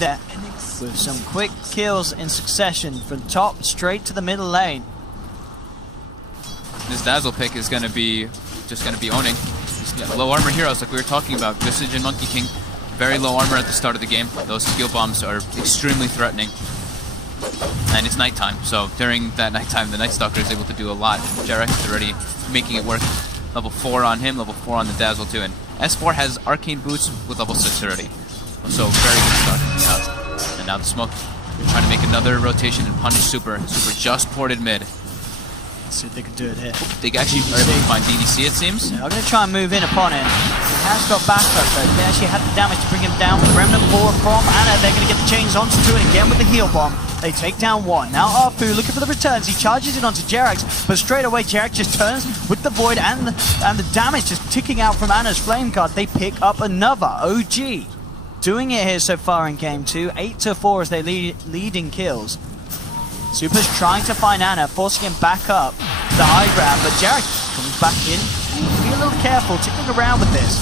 there with some quick kills in succession from top straight to the middle lane. This Dazzle pick is going to be just going to be owning. Low armor heroes like we were talking about. Visage and Monkey King, very low armor at the start of the game. Those skill bombs are extremely threatening. And it's nighttime, so during that nighttime, the Night Stalker is able to do a lot. Jarex is already making it work. Level 4 on him, level 4 on the Dazzle too. And S4 has Arcane Boots with level 6 already. So very good start. And now the Smoke, they're trying to make another rotation and punish Super. Super just ported mid. Let's see if they can do it here. They actually are able to find DDC, it seems. Yeah, I'm going to try and move in upon him. He has got backup though. They actually had the damage to bring him down with Remnant 4 from Ana. They're going to get the chains onto 2 and again with the heal bomb. They take down 1. Now Arfu looking for the returns. He charges it onto Jarex, but straight away Jarex just turns with the Void and the damage just ticking out from Ana's Flame Guard. They pick up another OG. Doing it here so far in game 2. 8-4 as they lead in kills. Super's trying to find Ana, forcing him back up to the high ground, but Jarex comes back in. Be a little careful, ticking around with this.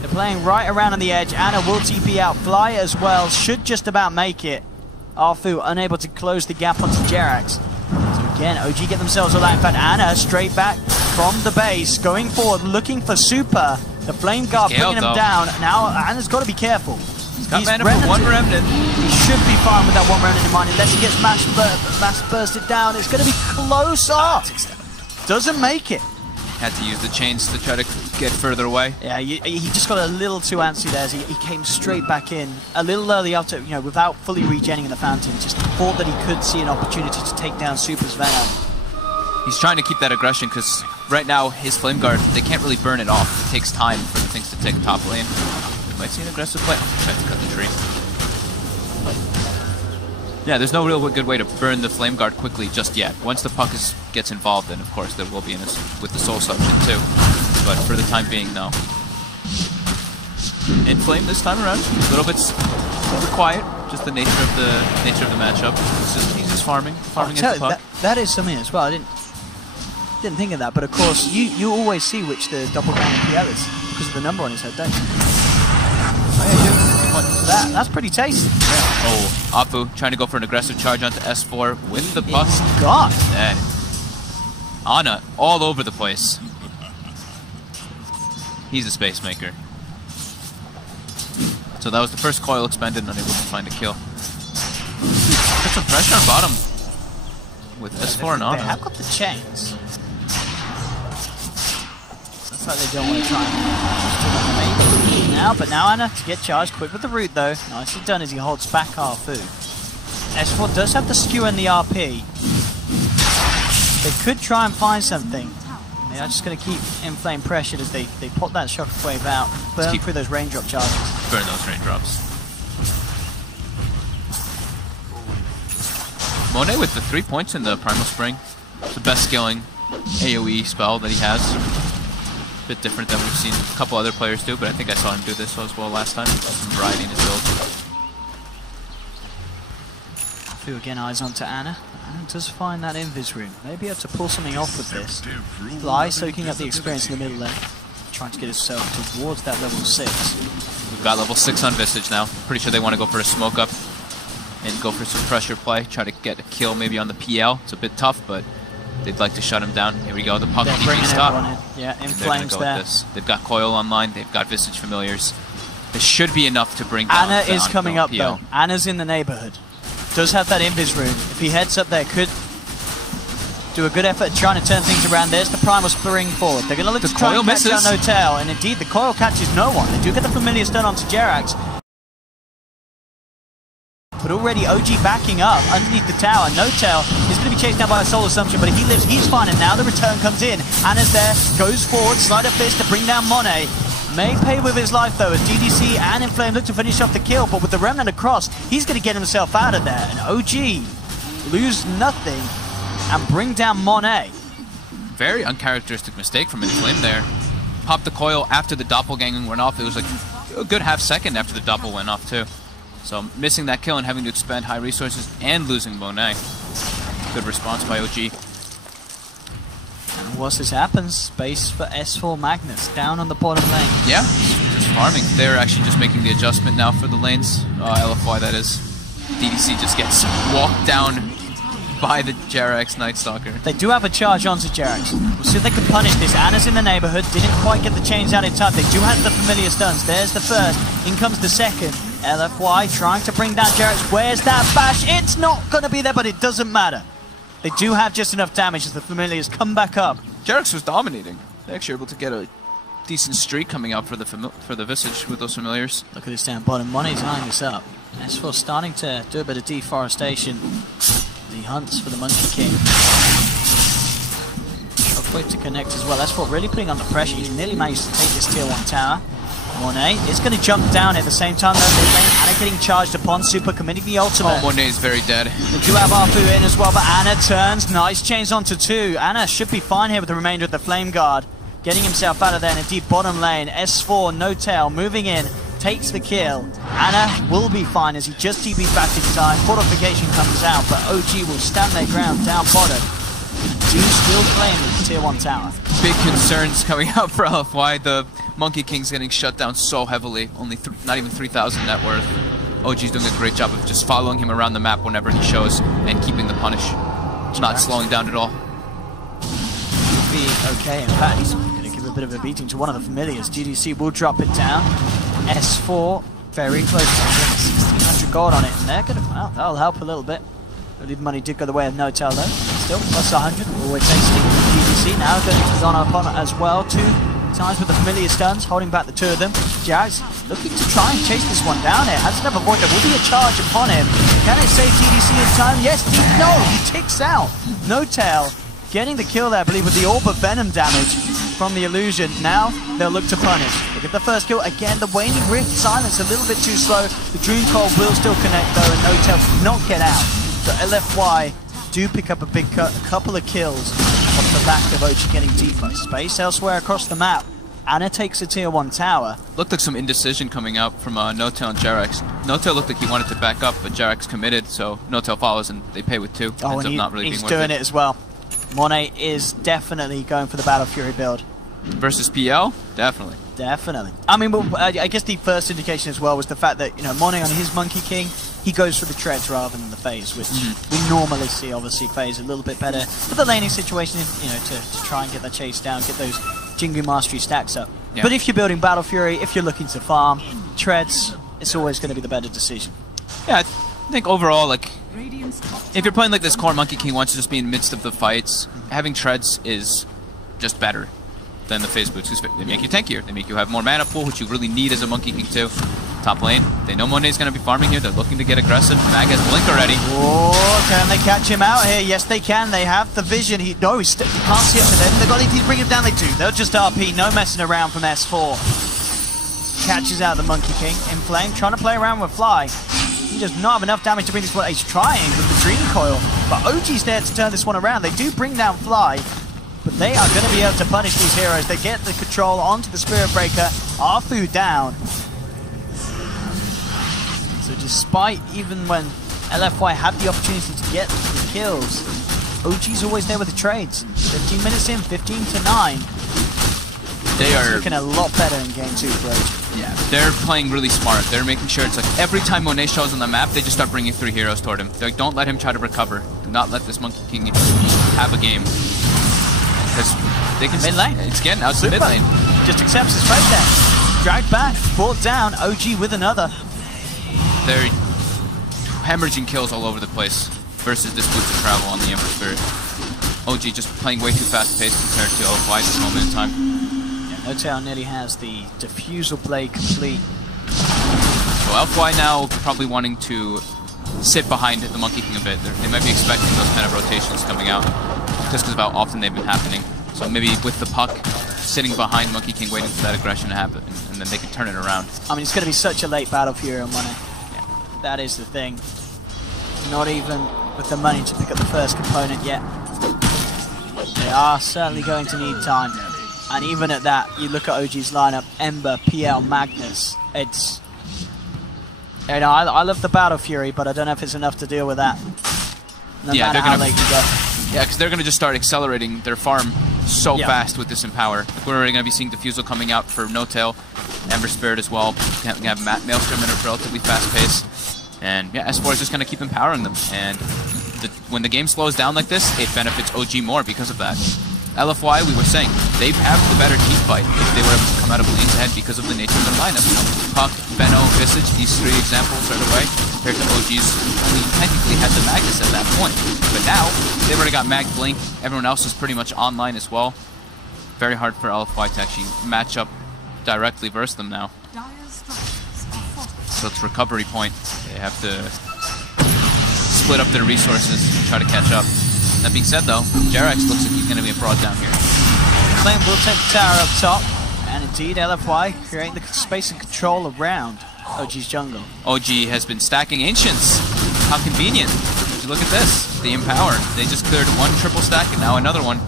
They're playing right around on the edge. Ana will TP out. Fly as well, should just about make it. Arfu unable to close the gap onto Jarex. So again, OG get themselves all out. In fact, Ana straight back from the base, going forward, looking for Super. The Flame Guard bringing him down. Now Ana's got to be careful. He's got mana for 1 Remnant. He should be fine with that 1 Remnant in mind, unless he gets mass bursted down. It's going to be close up. Doesn't make it. Had to use the chains to try to get further away. Yeah, he just got a little too antsy there as he came straight back in a little early after, you know, without fully regenning in the fountain. Just thought that he could see an opportunity to take down Super's Venom. He's trying to keep that aggression because right now his Flame Guard, they can't really burn it off. It takes time for the things to take top lane. Might see an aggressive play. Try to cut the tree. Yeah, there's no real good way to burn the Flame Guard quickly just yet. Once the puck gets involved, then of course there will be with the Soul Suction too. But for the time being, no. Inflame this time around, a little bit quiet. Just the nature of the matchup. He's just farming into the puck. That is something as well. I didn't think of that, but of course you always see which the doppelganger PL is because of the number on his head, don't you? That's pretty tasty. Yeah. Oh, Apu trying to go for an aggressive charge onto S4 with the puck. God. Dead. Ana all over the place. He's a space maker. So that was the first coil expended, unable to find a kill. Put some pressure on bottom with S4 and Ana. They have got the chains. Looks like they don't want to try and now, but now Ana to get charged quick with the root though. Nicely done as he holds back Arfu. S4 does have the skew and the RP. They could try and find something. They are just going to keep Inflame pressured as they put that shockwave out, burn through those raindrop charges. Burn those raindrops. Monet with the 3 points in the Primal Spring. It's the best skilling AoE spell that he has. A bit different than we've seen a couple other players do, but I think I saw him do this as well last time. Some variety in his build. Few again, eyes onto Ana. Ana does find that Invis rune. Maybe able to pull something off with this. Fly soaking up the experience in the middle lane. Trying to get himself towards that level 6. We've got level 6 on Visage now. Pretty sure they want to go for a smoke up and go for some pressure play. Try to get a kill maybe on the PL. It's a bit tough, but they'd like to shut him down. Here we go. The puck TP's top. Yeah, Inflame's there. They've got Coil online. They've got Visage Familiars. This should be enough to bring down Ana is coming up though. Ana's in the neighborhood. Does have that Invis rune. If he heads up there, could do a good effort trying to turn things around. There's the Primal Spring forward. They're going to look to try and catch down No Tail, and indeed the Coil catches no one. They do get the Familiar stun onto Jarex. But already OG backing up underneath the tower. No Tail is going to be chased down by a Soul Assumption, but if he lives, he's fine, and now the return comes in. Ana's there, goes forward, slide a fist to bring down Monet. May pay with his life though, as DDC and Inflame look to finish off the kill, but with the Remnant across, he's going to get himself out of there. And OG lose nothing and bring down Monet. Very uncharacteristic mistake from Inflame there. Popped the Coil after the Doppelganger went off. It was like a good half second after the Doppel went off too. So missing that kill and having to expend high resources and losing Monet. Good response by OG. And once this happens, space for S4 Magnus down on the bottom lane. Yeah, just farming. They're actually just making the adjustment now for the lanes. LFY, that is. DDC just gets walked down by the Jerax Night Stalker. They do have a charge onto Jerax. We'll see if they can punish this. Anna's in the neighborhood. Didn't quite get the chains out in time. They do have the familiar stuns. There's the first. In comes the second. LFY trying to bring down Jerax. Where's that bash? It's not going to be there, but it doesn't matter. They do have just enough damage as the familiars come back up. Jerax was dominating. They're actually able to get a decent streak coming out for the Visage with those familiars. Look at this down bottom. Money's eyeing this up. S4 starting to do a bit of deforestation. The hunts for the Monkey King. Shockwave to connect as well. S4 really putting under pressure. He's nearly managed to take this tier 1 tower. Monet is going to jump down at the same time though. Anna getting charged upon, Super committing the ultimate. Oh, Monet is very dead. They do have Arfu in as well, but Anna turns. Nice chains onto 2. Anna should be fine here with the remainder of the Flame Guard. Getting himself out of there in a deep bottom lane. S4, no tail, moving in. Takes the kill. Anna will be fine as he just TP'd back in time. Fortification comes out, but OG will stand their ground down bottom. Do still claim this tier 1 tower. Big concerns coming out for LFY. The Monkey King's getting shut down so heavily. Only not even 3,000 net worth. OG's doing a great job of just following him around the map whenever he shows and keeping the punish. Not slowing down at all. He'll be okay. In fact, he's going to give a bit of a beating to one of the familiars. GDC will drop it down. S4 very close to 1600 gold on it, and they're gonna, well, that'll help a little bit. I believe the money did go the way of No Tail though. Still plus 100, always tasty. GDC now going to Donna upon it as well. 2 times with the familiar stuns, holding back the 2 of them. Jazz looking to try and chase this one down here. Has enough avoid. There will be a charge upon him. Can it save GDC in time? Yes, no, he ticks out. No Tail getting the kill there, I believe, with the Orb of Venom damage from the illusion. Now they'll look to punish. They get the first kill. Again, the Waning Rift silence a little bit too slow. The Dream Cold will still connect though, and No Tail cannot get out. So LFY do pick up a couple of kills off the back of OG getting deeper. Space elsewhere across the map. Anna takes a tier 1 tower. Looked like some indecision coming out from No Tail and Jerax. No Tail looked like he wanted to back up, but Jerax committed, so No Tail follows and they pay with 2. Oh, and not really he's being worth doing it as well. Monet is definitely going for the Battle Fury build. Versus PL? Definitely. Definitely. I mean, well, I guess the first indication as well was the fact that, you know, Monet on his Monkey King, he goes for the treads rather than the phase, which we normally see. Obviously, phase a little bit better for the laning situation, you know, to try and get that chase down, get those Jingu Mastery stacks up. Yeah. But if you're building Battle Fury, if you're looking to farm, treads, it's always going to be the better decision. Yeah, I think overall, like, if you're playing like this core Monkey King wants to just be in the midst of the fights, having treads is just better than the phase boots, because they make you tankier. They make you have more mana pool, which you really need as a Monkey King too. Top lane, they know Monet's going to be farming here. They're looking to get aggressive. Mag has Blink already. Oh, can they catch him out here? Yes, they can. They have the vision. He can't see up to them. They've got to bring him down. They do. They'll just RP. No messing around from S4. Catches out the Monkey King in flame, trying to play around with Fly. He does not have enough damage to bring this one. He's trying with the Dream Coil, but OG's there to turn this one around. They do bring down Fly, but they are going to be able to punish these heroes. They get the control onto the Spirit Breaker. Arfu down. So despite even when LFY had the opportunity to get the kills, OG's always there with the trades. 15 minutes in, 15 to 9. They are looking a lot better in game 2 for OG. Yeah, they're playing really smart. They're making sure it's like every time Monet shows on the map, they just start bringing 3 heroes toward him. They're like, don't let him try to recover. Do not let this Monkey King have a game. Because they can... Mid lane. It's getting out to mid lane. Just accepts his fate there. Dragged back, brought down, OG with another. They're hemorrhaging kills all over the place versus this boots of travel on the Emperor Spirit. OG just playing way too fast paced compared to LFY at this moment in time. Yeah, No Tail nearly has the Diffusal Blade complete. So LFY now probably wanting to sit behind the Monkey King a bit. They might be expecting those kind of rotations coming out just because of how often they've been happening. So maybe with the puck sitting behind Monkey King waiting for that aggression to happen, and then they can turn it around. I mean, it's going to be such a late Battle Fury on Monet. Yeah. That is the thing. Not even with the money to pick up the first component yet. They are certainly going to need time. And even at that, you look at OG's lineup, Ember, PL, Magnus. It's... You know, I love the Battle Fury, but I don't know if it's enough to deal with that. No matter how late you go. Yeah, because they're going to just start accelerating their farm so fast with this Empower. Like we're already going to be seeing Diffusal coming out for No Tail. Ember Spirit as well. Can have Maelstrom at a relatively fast pace. And yeah, S4 is just going to keep empowering them. And when the game slows down like this, it benefits OG more because of that. LFY, we were saying, they have the better team fight if they were able to come out of lanes ahead because of the nature of their lineup. You know, Puck, Benno, Visage, these three examples right away, compared to OG's only technically had the Magus at that point. But now, they've already got Mag Blink, everyone else is pretty much online as well. Very hard for LFY to actually match up directly versus them now. So it's recovery point. They have to split up their resources and try to catch up. That being said though, Jerax looks like he's going to be brought down here. Flame will take the tower up top, and indeed LFY creating the space and control around OG's jungle. OG has been stacking Ancients. How convenient. Look at this, the Empower. They just cleared one triple stack and now another one.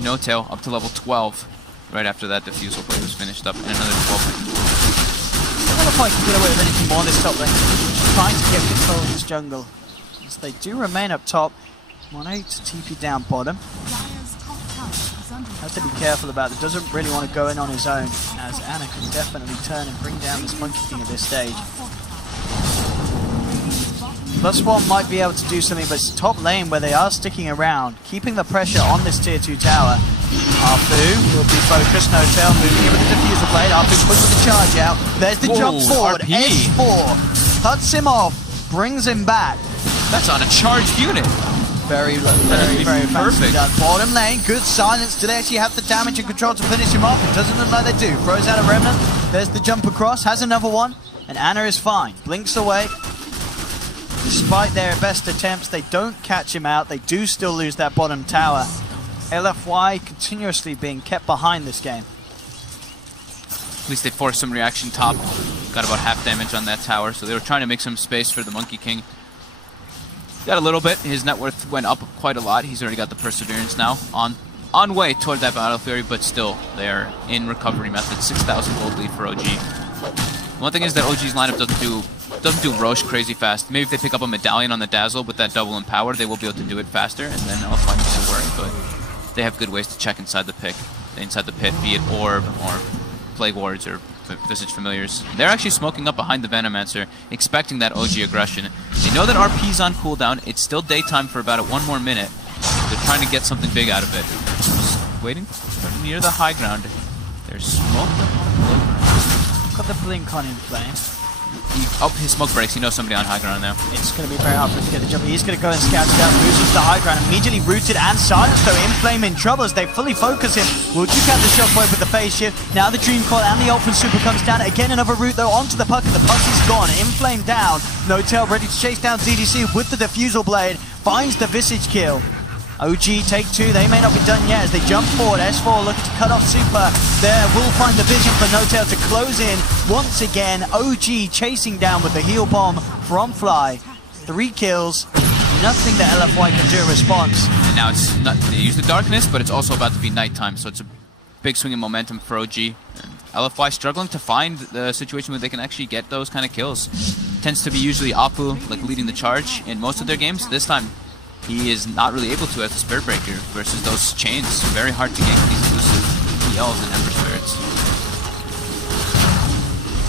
No Tail up to level 12. Right after that Diffusal Blade was finished up and another 12. LFY can get away with anything more this top lane. Just trying to get control of this jungle. As they do remain up top. 1-8 TP down bottom. Has to be careful about it. Doesn't really want to go in on his own, as Ana can definitely turn and bring down this Monkey King at this stage. +1 might be able to do something, but it's top lane where they are sticking around, keeping the pressure on this tier 2 tower. Arfu will be focused, no tail, moving in with the Diffusal Blade. Arfu puts the charge out. There's the jump forward. RP. S4 cuts him off, brings him back. That's on a charged unit. Very perfect. Bottom lane, good silence. Do they actually have the damage and control to finish him off? It doesn't look like they do. Throws out a Remnant. There's the jump across. Has another one. And Ana is fine. Blinks away. Despite their best attempts, they don't catch him out. They do still lose that bottom tower. LFY continuously being kept behind this game. At least they forced some reaction top. Got about half damage on that tower. So they were trying to make some space for the Monkey King. Got a little bit. His net worth went up quite a lot. He's already got the Perseverance now on way toward that Battle Fury, but still they're in recovery method. 6,000 gold lead for OG. One thing is that OG's lineup doesn't do Roche crazy fast. Maybe if they pick up a Medallion on the Dazzle with that double Empower, they will be able to do it faster, and then LFY makes it work. But they have good ways to check inside the pit, be it Orb or Plague Wards or Visage Familiars. They're actually smoking up behind the Venomancer, expecting that OG aggression. They know that RP's on cooldown. It's still daytime for about one more minute. They're trying to get something big out of it. Just waiting near the high ground. There's smoke on the low ground. Got the blink on him playing. His smoke breaks. He knows somebody on high ground now. It's going to be very hard for him to get the jump. He's going to go and scout it out. Loses the high ground. Immediately rooted and silenced though. Inflame in trouble as they fully focus him. Will you count the shockwave with the phase shift? Now the Dream Coil and the Ultimate Super comes down. Again another root though onto the Puck, and the Puck is gone. Inflame down. No Tail ready to chase down ZDC with the Diffusal Blade. Finds the Visage kill. OG take 2, they may not be done yet as they jump forward. S4 looking to cut off Super. There will find the vision for No Tail to close in. Once again, OG chasing down with the heal bomb from Fly. 3 kills, nothing that LFY can do in response. And now it's not, they use the darkness, but it's also about to be nighttime, so it's a big swing in momentum for OG. And LFY struggling to find the situation where they can actually get those kind of kills. Tends to be usually Apu like leading the charge in most of their games. This time, he is not really able to as a Spirit Breaker versus those chains. Very hard to get these elusive ELs and Ember Spirits.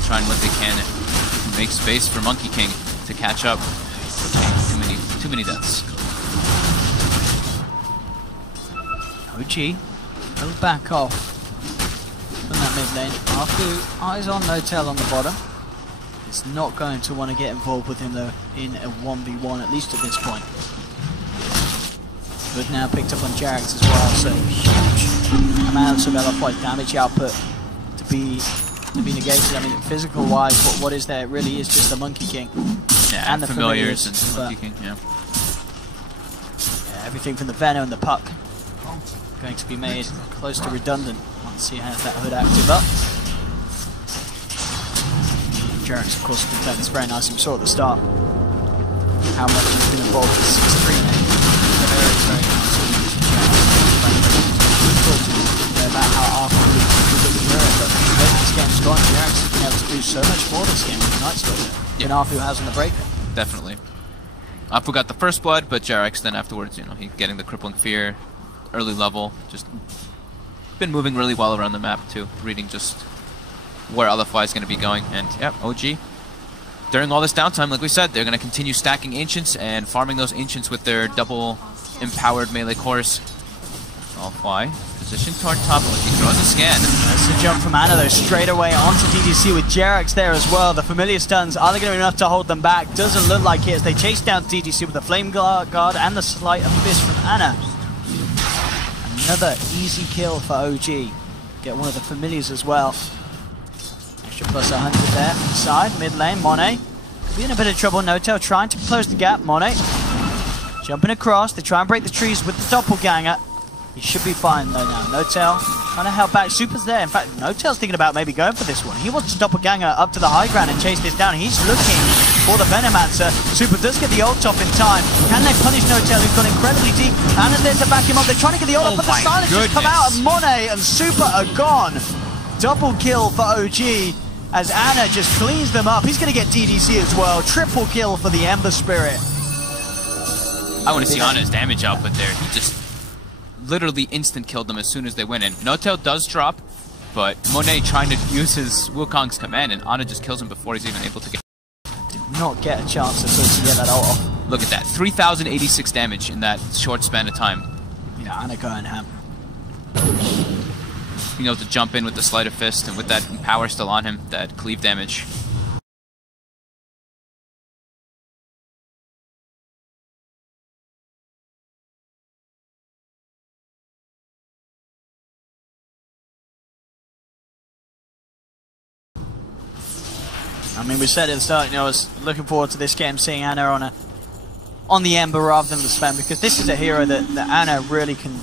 Trying what they can to make space for Monkey King to catch up. Too many deaths. OG will back off from that mid lane. Arfu eyes on No Tail on the bottom. He's not going to want to get involved with him though in a 1v1, at least at this point. But now picked up on Jerax as well, so huge amounts of LFY damage output to be negated. I mean, physical wise, what is there? It really is just the Monkey King. Yeah, and the familiars and the Monkey King, yeah. Everything from the Venom and the Puck going to be made close to redundant once he has that hood active up. Jerax, of course, can turn this very nice. We saw at the start how much he's been involved with 6-3 now. About how Arthur was looking at it, but when this game's gone, Jerax has been able to do so much more this game with Night Stalker than Arthur has on the breaker. Definitely. Apu got the first blood, but Jerax then afterwards, you know, he getting the crippling fear, early level, just been moving really well around the map too, reading just where LFY is going to be going. And yeah, OG, during all this downtime, like we said, they're going to continue stacking Ancients and farming those Ancients with their double empowered melee cores. LFY, position toward top, he throws a scan. That's the jump from Ana though, straight away onto DDC with Jerax there as well. The familiar stuns, are they going to be enough to hold them back? Doesn't look like it as they chase down DDC with the Flame Guard and the Sleight of Fist from Ana. Another easy kill for OG. Get one of the familiars as well. Extra plus 100 there from the side, mid lane, Monet. Could be in a bit of trouble, Notel trying to close the gap, Monet. Jumping across, they try and break the trees with the doppelganger. He should be fine though now. Notel trying to help back. Super's there. In fact, Notel's thinking about maybe going for this one. He wants to doppelganger up to the high ground and chase this down. He's looking for the Venomancer. Super does get the ult off in time. Can they punish Notel, who's gone incredibly deep? Ana's there to back him up. They're trying to get the ult up, but the silence just come out of Monet and Super are gone. Double kill for OG as Ana just cleans them up. He's going to get DDC as well. Triple kill for the Ember Spirit. I want to see Ana's damage output there. He just literally instant killed them as soon as they went in. Notel does drop, but Monet trying to use his Wukong's command, and Ana just kills him before he's even able to get. Did not get a chance to get that ult off. Look at that, 3,086 damage in that short span of time. Yeah, Ana going ham. Being able to jump in with the Sleight of Fist, and with that power still on him, that cleave damage. I mean, we said at the start, you know, I was looking forward to this game, seeing Ana on the Ember rather than the Sven, because this is a hero that Ana really can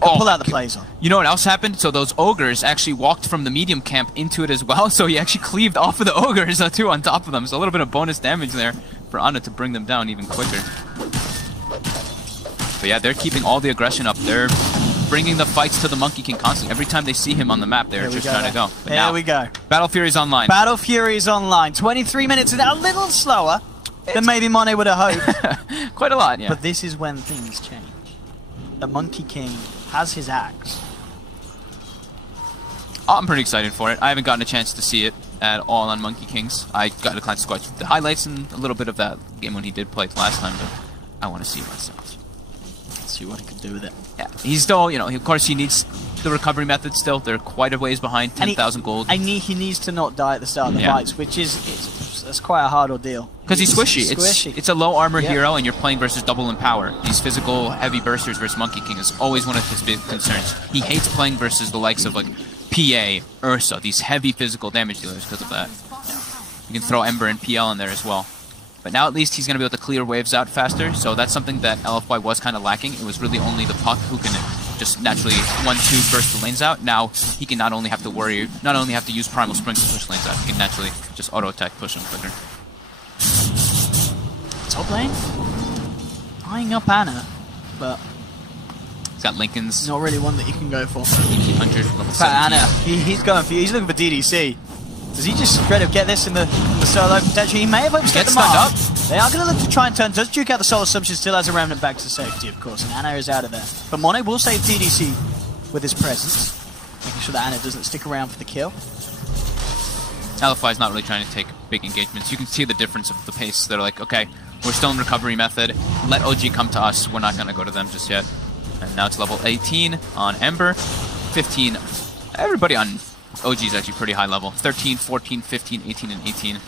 pull out the plays on. You know what else happened? So those ogres actually walked from the medium camp into it as well, so he actually cleaved off of the ogres too on top of them. So a little bit of bonus damage there for Ana to bring them down even quicker. But yeah, they're keeping all the aggression up. They're bringing the fights to the Monkey King constantly. Every time they see him on the map, they're just trying to go. But there we go. Battle Fury's online. Battle Fury's online. 23 minutes, and a little slower than maybe Monet would have hoped. Quite a lot, yeah. But this is when things change. The Monkey King has his axe. I'm pretty excited for it. I haven't gotten a chance to see it at all on Monkey Kings. I got a chance to watch the highlights and a little bit of that game when he did play it last time, but I want to see it myself. See what he can do with it. Yeah, he's still, you know, of course he needs the recovery method still. They're quite a ways behind, 10,000 gold. He needs to not die at the start of the fights, which is that's quite a hard ordeal. Because he's squishy. It's a low armor hero, and you're playing versus double in power. These physical heavy bursters versus Monkey King is always one of his big concerns. He hates playing versus the likes of like PA, Ursa, these heavy physical damage dealers because of that. You can throw Ember and PL in there as well. But now at least he's going to be able to clear waves out faster, so that's something that LFY was kind of lacking. It was really only the Puck who can just naturally 1-2 burst the lanes out. Now he can not only have to use Primal Spring to push lanes out, he can naturally just auto-attack push them quicker. Top lane? Eyeing up Ana, but he's got Lincoln's. Not really one that you can go for. 1800, level 17. Ana, he's looking for DDC. Does he just straight up get this in the solo potential? He may have overstepped the mark. They are going to look to try and turn. Does Duke out the soul assumption, still has a remnant back to safety, of course, and Ana is out of there. But Monet will save DDC with his presence, making sure that Ana doesn't stick around for the kill. LFY is not really trying to take big engagements. You can see the difference of the pace. They're like, okay, we're still in recovery method. Let OG come to us. We're not going to go to them just yet. And now it's level 18 on Ember. 15. Everybody on OG is actually pretty high level. 13, 14, 15, 18, and 18. And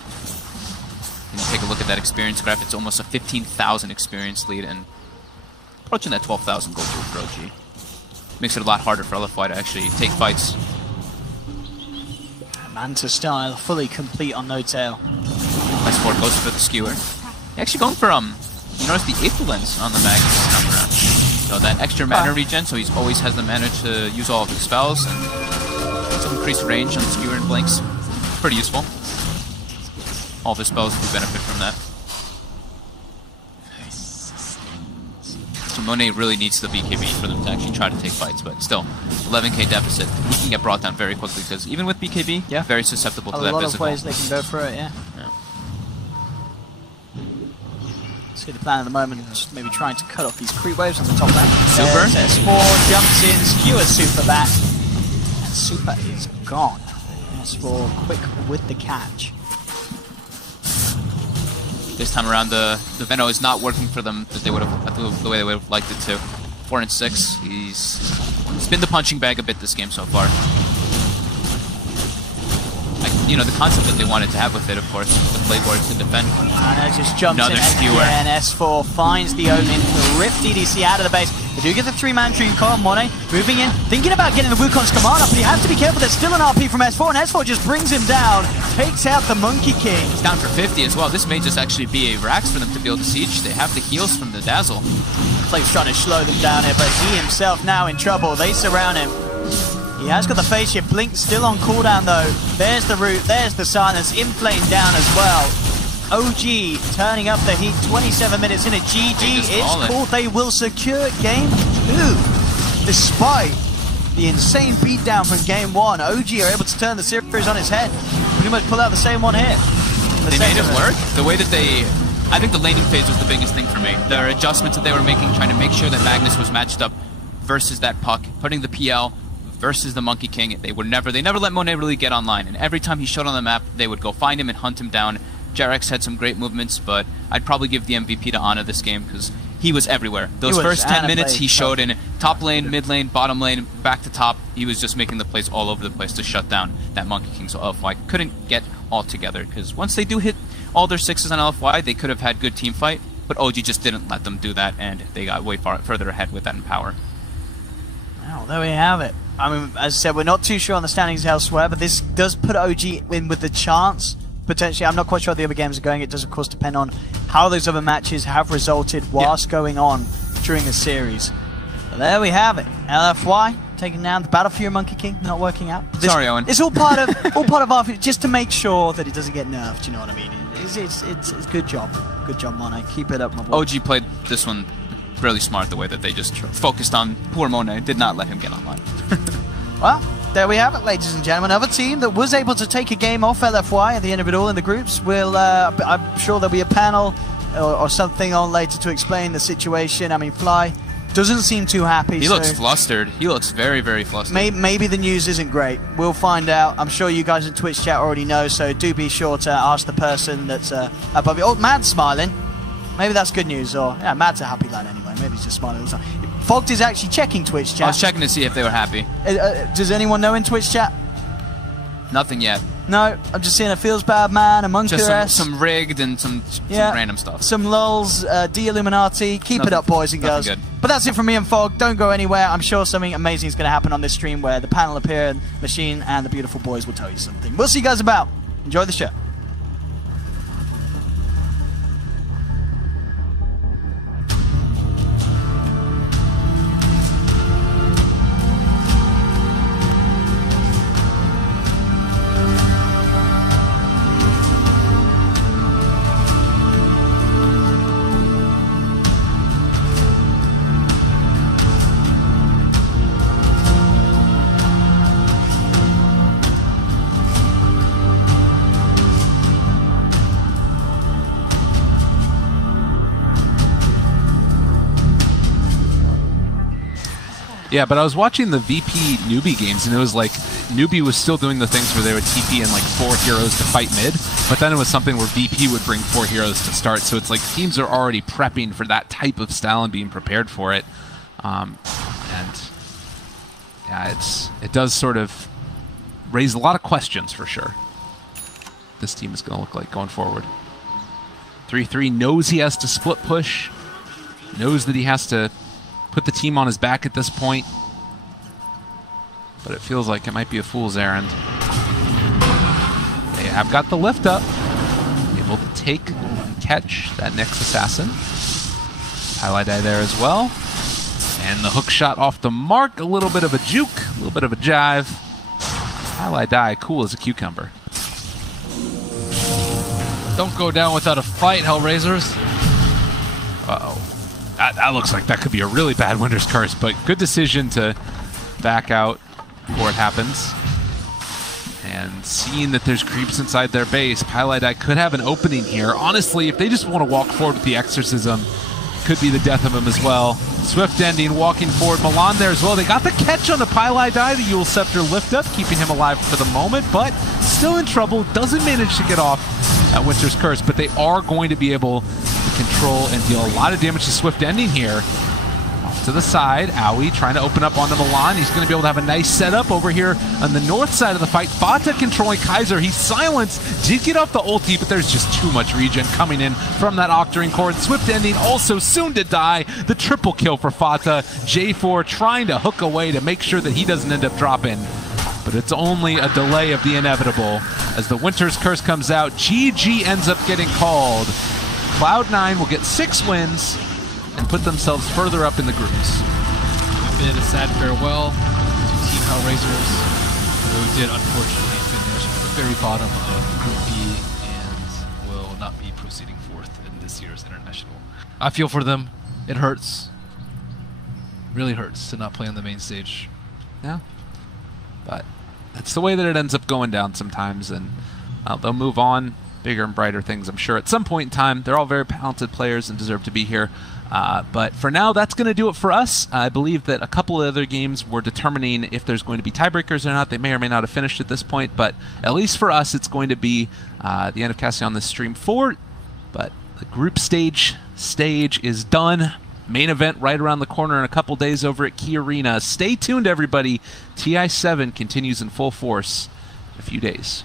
you take a look at that experience graph. It's almost a 15,000 experience lead and approaching that 12,000 gold lead for OG. Makes it a lot harder for LFY to actually take fights. Manta style, fully complete on No Tail. S4 goes for the skewer. Actually going for, you notice the Aether Lens on the mag this time around. So that extra mana regen, so he always has the mana to use all of his spells, and some increased range on the skewer and blinks. Pretty useful. All of his spells do benefit from that. So Monet really needs the BKB for them to actually try to take fights, but still, 11k deficit. He can get brought down very quickly because even with BKB, very susceptible to that physical. A lot of ways they can go for it, yeah. See the plan at the moment is maybe trying to cut off these creep waves on the top lane. Super. S4 jumps in, skewers Super back, and Super is gone. S4 quick with the catch. This time around, the Veno is not working for them that they would have the way they would have liked it to. 4 and 6. He's been the punching bag a bit this game so far. You know, the concept that they wanted to have with it, of course, the playboard to defend. And it just jumps Another in skewer. again. S4 finds the opening to rip DDC out of the base. They do get the 3-man Dream Core. Monet moving in, thinking about getting the Wukong's command up, but he has to be careful. There's still an RP from S4, and S4 just brings him down, takes out the Monkey King. He's down for 50 as well. This may just actually be a Rax for them to be able to siege. They have the heals from the Dazzle. Play's trying to slow them down here, but he himself now in trouble. They surround him. He has got the phase shift. Blink still on cooldown though. There's the root, there's the silence. Inflame down as well. OG turning up the heat. 27 minutes in. A GG is called. They will secure game 2. Despite the insane beatdown from game 1, OG are able to turn the series on its head. Pretty much pull out the same one here. They made it work. The way that they... I think the laning phase was the biggest thing for me. Their adjustments that they were making, trying to make sure that Magnus was matched up versus that puck, putting the PL versus the Monkey King. They never let Monet really get online, and every time he showed on the map, they would go find him and hunt him down. Jarex had some great movements, but I'd probably give the MVP to Ana this game because he was everywhere. Those first 10 minutes he showed in top lane, mid lane, bottom lane, back to top. He was just making the plays all over the place to shut down that Monkey King. So LFY couldn't get all together because once they do hit all their 6s on LFY, they could have had good team fight, but OG just didn't let them do that, and they got way further ahead with that in power. Well, there we have it. I mean, as I said, we're not too sure on the standings elsewhere, but this does put OG in with the chance, potentially. I'm not quite sure how the other games are going. It does, of course, depend on how those other matches have resulted whilst going on during the series. So there we have it. LFY taking down the battle for your Monkey King, not working out. Sorry, Owen. It's all part of our, just to make sure that it doesn't get nerfed, you know what I mean? It's good job. Good job, Monet. Keep it up, my boy. OG played this one really smart, the way that they just focused on poor Monet, did not let him get online. Well, there we have it, ladies and gentlemen. Another team that was able to take a game off LFY at the end of it all in the groups. I'm sure there'll be a panel or something on later to explain the situation. I mean, Fly doesn't seem too happy. He looks flustered. He looks very, very flustered. Maybe the news isn't great. We'll find out. I'm sure you guys in Twitch chat already know, so do be sure to ask the person that's above you. Oh, Mad's smiling. Maybe that's good news. Or yeah, Mad's a happy lad anyway. Maybe he's just smiling all the time. Fogged is actually checking Twitch chat. I was checking to see if they were happy. Does anyone know in Twitch chat? Nothing yet. No, I'm just seeing a feels bad man, a monkey just some rigged and some random stuff. Some lulz, de-Illuminati. Keep it up, boys and girls. Good. But that's it from me and Fog. Don't go anywhere. I'm sure something amazing is going to happen on this stream where the panel appear and Machine and the beautiful boys will tell you something. We'll see you guys about. Enjoy the show. Yeah, but I was watching the VP newbie games, and it was like newbie was still doing the things where they would TP in like 4 heroes to fight mid, but then it was something where VP would bring 4 heroes to start. So it's like teams are already prepping for that type of style and being prepared for it. And yeah, it does sort of raise a lot of questions for sure. This team is going to look like going forward. 3-3 knows he has to split push, knows that he has to put the team on his back at this point, but it feels like it might be a fool's errand. They have got the lift up, able to take and catch that Nyx assassin. Highlight eye there as well, and the hook shot off the mark. A little bit of a juke, a little bit of a jive. Highlight eye, cool as a cucumber. Don't go down without a fight, Hellraisers. Uh-oh. That looks like that could be a really bad Winter's Curse, but good decision to back out before it happens. And seeing that there's creeps inside their base, Pieliedie could have an opening here. Honestly, if they just want to walk forward with the Exorcism, could be the death of him as well. Swift ending, walking forward. Milan there as well. They got the catch on the Pylai die, the Yule Scepter lift up, keeping him alive for the moment, but still in trouble. Doesn't manage to get off at Winter's Curse, but they are going to be able to control and deal a lot of damage to Swift ending here. Off to the side, Aoi trying to open up onto Milan. He's going to be able to have a nice setup over here on the north side of the fight. Fata controlling Kaiser. He's silenced. Did get off the ulti, but there's just too much regen coming in from that Octarine core. Swift ending also soon to die. The triple kill for Fata. J4 trying to hook away to make sure that he doesn't end up dropping. But it's only a delay of the inevitable. As the Winter's Curse comes out, GG ends up getting called. Cloud9 will get 6 wins and put themselves further up in the groups. A bit of sad farewell to Team Hellraisers, who did unfortunately finish at the very bottom of Group B and will not be proceeding forth in this year's International. I feel for them. It hurts. Really hurts to not play on the main stage. Yeah. But that's the way that it ends up going down sometimes, and they'll move on. Bigger and brighter things, I'm sure, at some point in time. They're all very talented players and deserve to be here. But for now, that's going to do it for us. I believe that a couple of other games were determining if there's going to be tiebreakers or not. They may or may not have finished at this point, but at least for us, it's going to be the end of casting on this stream 4. But the group stage is done. Main event right around the corner in a couple days over at Key Arena. Stay tuned, everybody. TI7 continues in full force in a few days.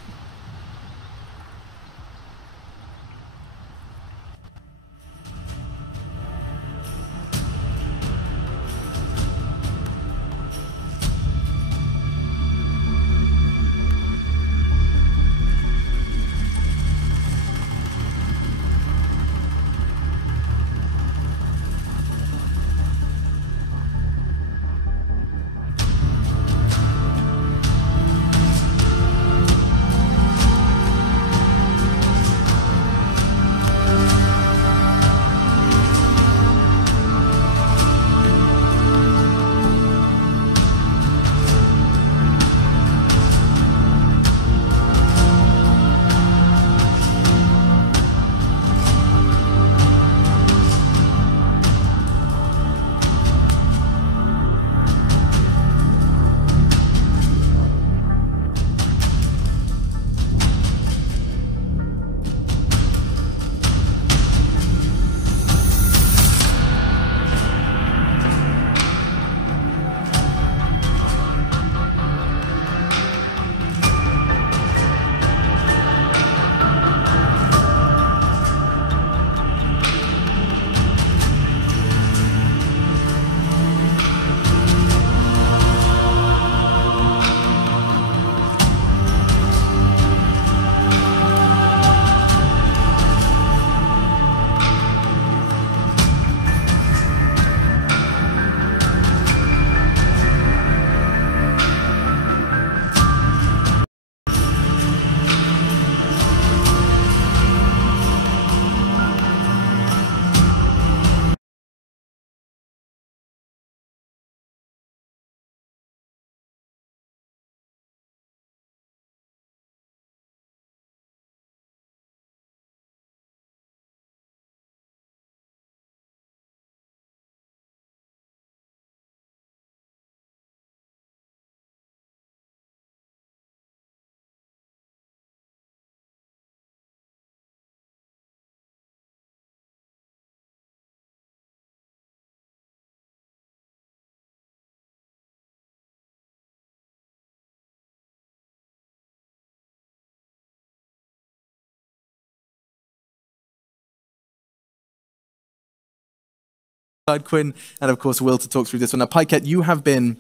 Quinn, and of course Will to talk through this one. Now, Pyket, you have been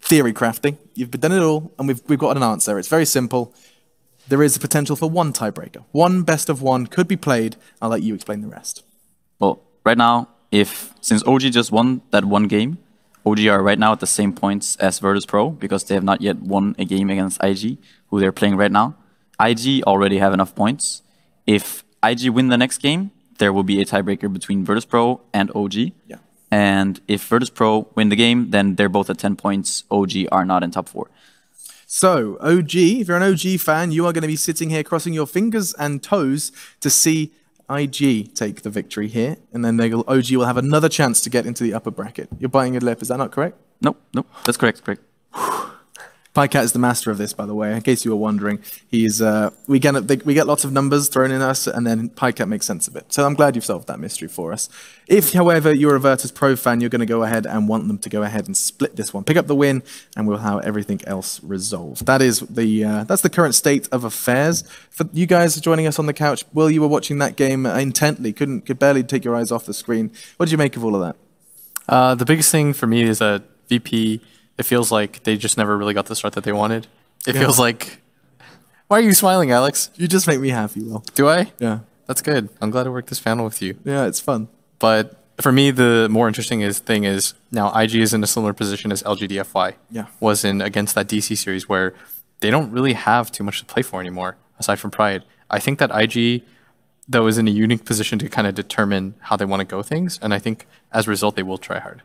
theory crafting. You've done it all, and we've got an answer. It's very simple. There is a potential for one tiebreaker. One best of one could be played. I'll let you explain the rest. Well, right now, since OG just won that one game, OG are right now at the same points as Virtus Pro because they have not yet won a game against IG, who they're playing right now. IG already have enough points. If IG win the next game, there will be a tiebreaker between Virtus Pro and OG. Yeah. And if Virtus Pro win the game, then they're both at 10 points. OG are not in top 4. So, OG, if you're an OG fan, you are going to be sitting here crossing your fingers and toes to see IG take the victory here, and then OG will have another chance to get into the upper bracket. You're biting your lip, is that not correct? Nope, that's correct. Pycat is the master of this, by the way, in case you were wondering. He's we get lots of numbers thrown in us, and then Pycat makes sense of it. So I'm glad you've solved that mystery for us. If, however, you're a Virtus Pro fan, you're going to go ahead and want them to go ahead and split this one, pick up the win, and we'll have everything else resolved. That is that's the current state of affairs. For you guys joining us on the couch, Will, you were watching that game intently, could barely take your eyes off the screen. What did you make of all of that? The biggest thing for me is that VP, it feels like they just never really got the start that they wanted. It feels like... Why are you smiling, Alex? You just make me happy, Will. Do I? Yeah. That's good. I'm glad to work this panel with you. Yeah, it's fun. But for me, the more interesting thing is now IG is in a similar position as LGDFY was in against that DC series where they don't really have too much to play for anymore, aside from Pride. I think that IG, though, is in a unique position to kind of determine how they want to go things, and I think as a result, they will try hard.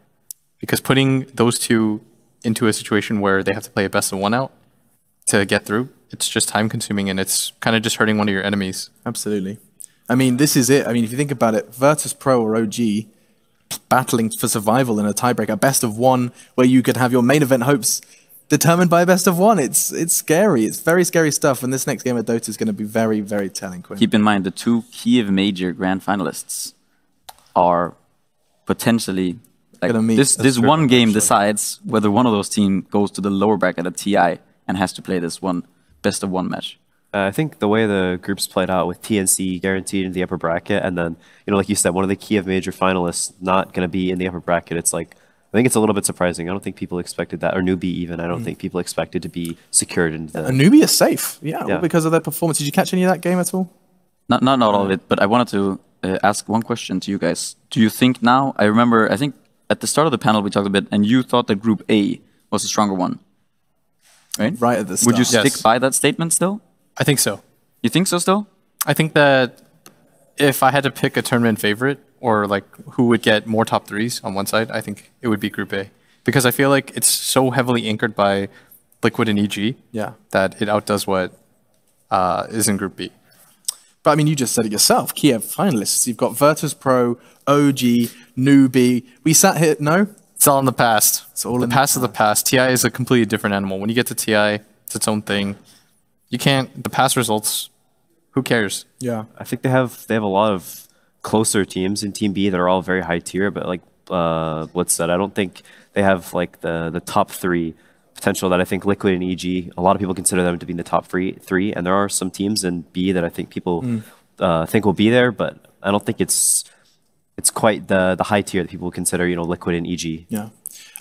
Because putting those two into a situation where they have to play a best of one out to get through, it's just time consuming and it's kind of just hurting one of your enemies. Absolutely. I mean, this is it. I mean, if you think about it, Virtus Pro or OG battling for survival in a tiebreak, a best of one where you could have your main event hopes determined by a best of one. It's scary. It's very scary stuff. And this next game of Dota is going to be very, very telling, Quinn. Keep in mind, the two Kiev Major grand finalists are potentially... This one game decides whether one of those teams goes to the lower bracket at TI and has to play this one best of one match. I think the way the groups played out with TNC guaranteed in the upper bracket, and then, like you said, one of the Kiev Major finalists not going to be in the upper bracket, it's like, I think it's a little bit surprising. I don't think people expected that, or Newbie even. I don't think people expected to be secured into the... Newbie is safe, well, because of their performance. Did you catch any of that game at all? Not all of it, but I wanted to ask one question to you guys. Do you think now, I think at the start of the panel we talked a bit, and you thought that Group A was a stronger one, right? Right at the start. Would you stick by that statement still? I think so. You think so still? I think that if I had to pick a tournament favorite, or like who would get more top threes on one side, I think it would be Group A. Because I feel like it's so heavily anchored by Liquid and EG that it outdoes what is in Group B. But I mean, you just said it yourself. Kiev finalists. You've got Virtus Pro, OG, Newbie. We sat here. No, it's all in the past. It's all the past of the past. TI is a completely different animal. When you get to TI, it's its own thing. You can't. The past results. Who cares? Yeah, I think they have a lot of closer teams in Team B that are all very high tier. But like Blitz said, I don't think they have like the top three potential that I think Liquid and EG, a lot of people consider them to be in the top three, and there are some teams in B that I think people think will be there, but I don't think it's quite the high tier that people consider, Liquid and EG. Yeah.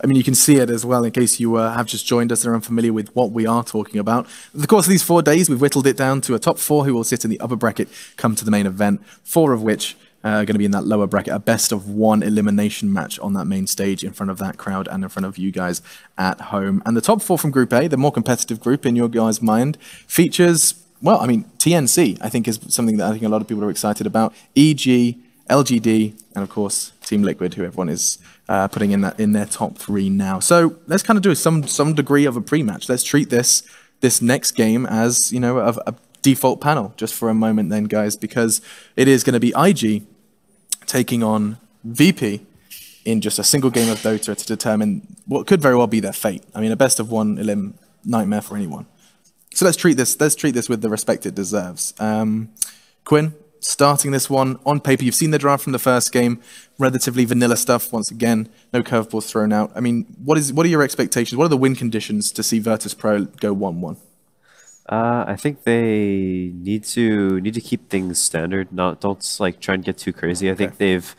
I mean, you can see it as well in case you have just joined us and are unfamiliar with what we are talking about. In the course of these 4 days, we've whittled it down to a top 4 who will sit in the upper bracket, come to the main event, 4 of which are going to be in that lower bracket, a best of one elimination match on that main stage in front of that crowd and in front of you guys at home. And the top 4 from Group A, the more competitive group in your guys' mind, features, well, I mean, TNC, I think is something that I think a lot of people are excited about. EG, LGD, and of course, Team Liquid, who everyone is putting in their top 3 now. So let's kind of do some degree of a pre-match. Let's treat this next game as, a default panel just for a moment then, guys, because it is going to be IG taking on VP in just a single game of Dota to determine what could very well be their fate. I mean, a best of one elim nightmare for anyone. So let's treat this with the respect it deserves. Quinn, starting this one on paper, you've seen the draft from the first game, relatively vanilla stuff. Once again, no curveballs thrown out. I mean, what are your expectations? What are the win conditions to see Virtus Pro go 1-1? I think they need to keep things standard. Don't like try and get too crazy. I think they've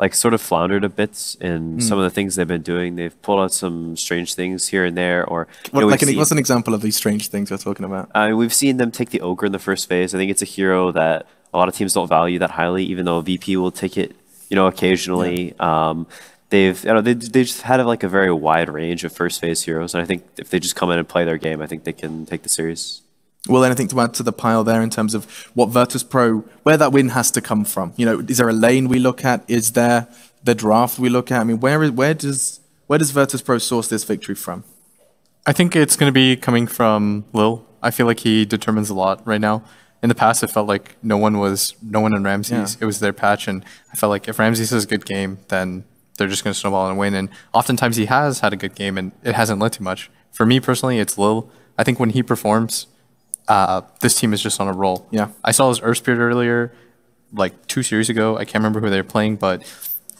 like sort of floundered a bit in some of the things they've been doing. They've pulled out some strange things here and there. Or what's an example of these strange things we're talking about? We've seen them take the Ogre in the first phase. I think it's a hero that a lot of teams don't value that highly, even though VP will take it, occasionally. Yeah. They've just had like a very wide range of first phase heroes, and I think if they just come in and play their game, I think they can take the series. Well, anything to add to the pile there in terms of what Virtus Pro, where that win has to come from? Is there a lane we look at? Is there the draft we look at? I mean, where does Virtus Pro source this victory from? I think it's going to be coming from Lil. I feel like he determines a lot right now. in the past, it felt like no one in Ramses. It was their patch, and I felt like if Ramses has a good game, then they're just going to snowball and win. And oftentimes he has had a good game, and it hasn't led to much. For me personally, it's Lil. I think when he performs, this team is just on a roll. Yeah, I saw his Earth Spirit earlier, like 2 series ago. I can't remember who they were playing, but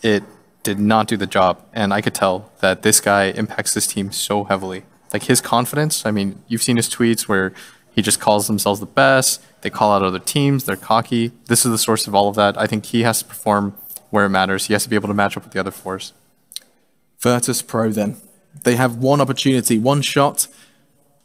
it did not do the job, and I could tell that this guy impacts this team so heavily. Like his confidence, I mean, you've seen his tweets where he just calls themselves the best. They call out other teams. They're cocky. This is the source of all of that. I think he has to perform where it matters. He has to be able to match up with the other fours. Virtus Pro then. They have one opportunity, one shot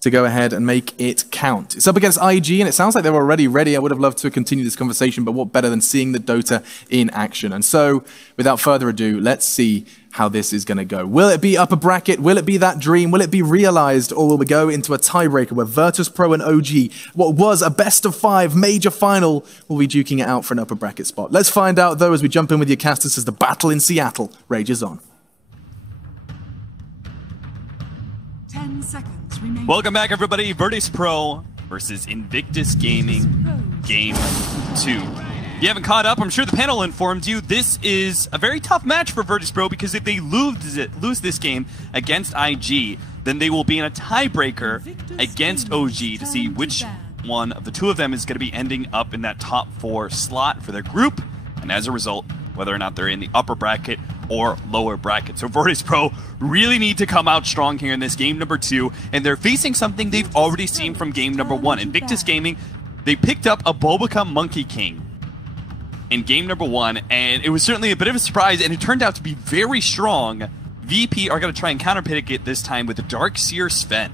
to go ahead and make it count. It's up against IG, and it sounds like they're already ready. I would have loved to continue this conversation, but what better than seeing the Dota in action? And so, without further ado, let's see how this is going to go. Will it be upper bracket? Will it be that dream? Will it be realized? Or will we go into a tiebreaker where Virtus Pro and OG, what was a best-of-5 major final, will be duking it out for an upper bracket spot? Let's find out, though, as we jump in with your casters as the battle in Seattle rages on. 10 seconds remaining. Welcome back, everybody. Virtus Pro versus Invictus Gaming, Game 2. If you haven't caught up, I'm sure the panel informed you, this is a very tough match for Virtus Pro, because if they lose this game against IG, then they will be in a tiebreaker against OG to see which one of the two of them is going to be ending up in that top 4 slot for their group, and as a result, whether or not they're in the upper bracket or lower bracket. So Virtus Pro really need to come out strong here in this game number 2, and they're facing something they've already seen from game number 1. Invictus Gaming, they picked up a Bobica Monkey King in game number 1, and it was certainly a bit of a surprise, and it turned out to be very strong. VP are going to try and counterpick it this time with the Darkseer Sven.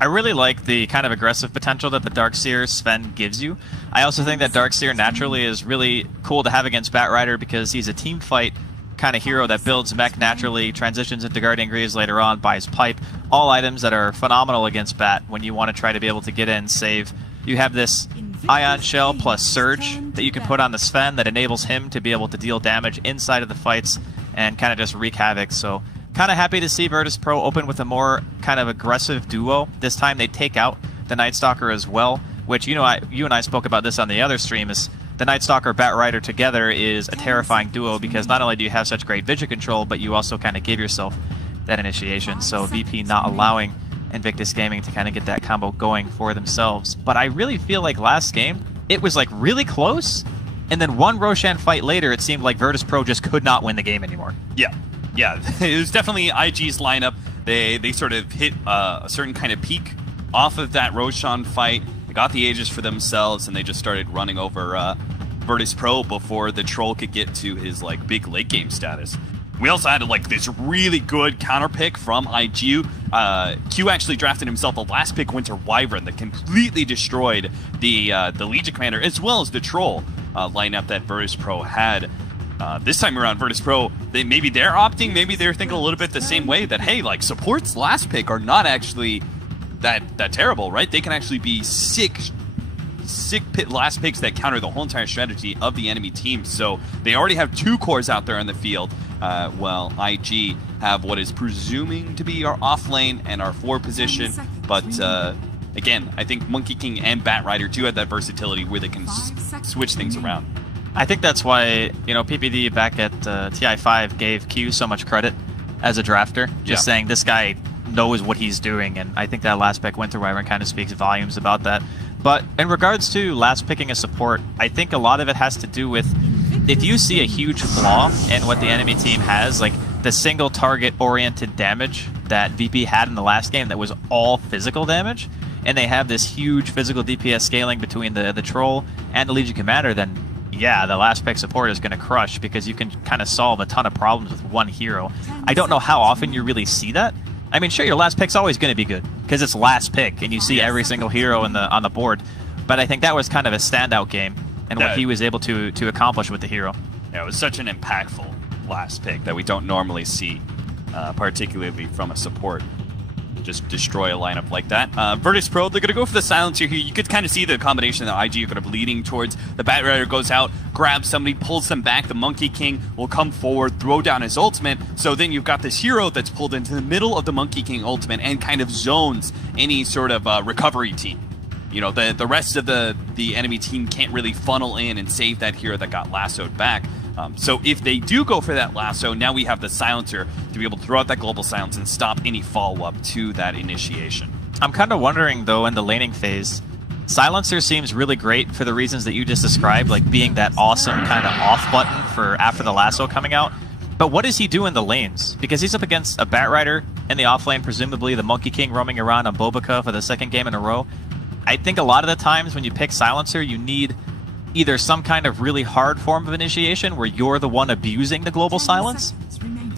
I really like the kind of aggressive potential that the Darkseer Sven gives you. I also think that Darkseer naturally is really cool to have against Batrider because he's a team fight kind of hero that builds mech naturally, transitions into Guardian Greaves later on, buys pipe, all items that are phenomenal against Bat when you want to try to be able to get in, save. You have this Ion Shell plus Surge that you can put on the Sven that enables him to be able to deal damage inside of the fights and kind of just wreak havoc. So kind of happy to see Virtus Pro open with a more kind of aggressive duo. This time they take out the Night Stalker as well, which you and I spoke about this on the other stream, is the Night Stalker Batrider together is a terrifying duo because not only do you have such great vision control, but you also kind of give yourself that initiation. So VP not allowing Invictus Gaming to kind of get that combo going for themselves. But I really feel like last game, it was like really close, and then one Roshan fight later, it seemed like Virtus Pro just could not win the game anymore. Yeah, it was definitely IG's lineup. They sort of hit a certain kind of peak off of that Roshan fight. They got the Aegis for themselves, and they just started running over Virtus Pro before the Troll could get to his like big late game status. We also had like this really good counter pick from IG. Q actually drafted himself a last pick Winter Wyvern that completely destroyed the Legion Commander as well as the Troll lineup that Virtus Pro had. This time around, Virtus Pro, maybe they're opting, maybe they're thinking a little bit the same way that, hey, like supports last pick are not actually that terrible, right? They can actually be sick last picks that counter the whole entire strategy of the enemy team. So they already have 2 cores out there in the field, while IG have what is presuming to be our off lane and our 4 position. But again, I think Monkey King and Batrider do have that versatility where they can switch things around. I think that's why, PPD back at TI5 gave Q so much credit as a drafter, just saying this guy knows what he's doing, and I think that last pick Winter Wyvern kind of speaks volumes about that. But in regards to last picking a support, I think a lot of it has to do with if you see a huge flaw in what the enemy team has, like the single target oriented damage that VP had in the last game that was all physical damage, and they have this huge physical DPS scaling between the Troll and the Legion Commander, then yeah, the last pick support is going to crush because you can kind of solve a ton of problems with one hero. I don't know how often you really see that. I mean, sure, your last pick's always going to be good because it's last pick and you see every single hero on the board. But I think that was kind of a standout game and what he was able to accomplish with the hero. Yeah, it was such an impactful last pick that we don't normally see, particularly from a support. Just destroy a lineup like that. Virtus Pro, they're going to go for the silencer here. You could kind of see the combination that IG are kind of leading towards. The Batrider goes out, grabs somebody, pulls them back. The Monkey King will come forward, throw down his ultimate. So then you've got this hero that's pulled into the middle of the Monkey King ultimate and kind of zones any sort of recovery team. you know, the rest of the enemy team can't really funnel in and save that hero that got lassoed back. So if they do go for that lasso, now we have the silencer to be able to throw out that global silence and stop any follow-up to that initiation. I'm kind of wondering, though, in the laning phase, silencer seems really great for the reasons that you just described, like being that awesome kind of off button for after the lasso coming out. But what does he do in the lanes? Because he's up against a Batrider in the off lane, presumably the Monkey King roaming around on Bobica for the second game in a row. I think a lot of the times when you pick silencer, you need either some kind of really hard form of initiation where you're the one abusing the global silence,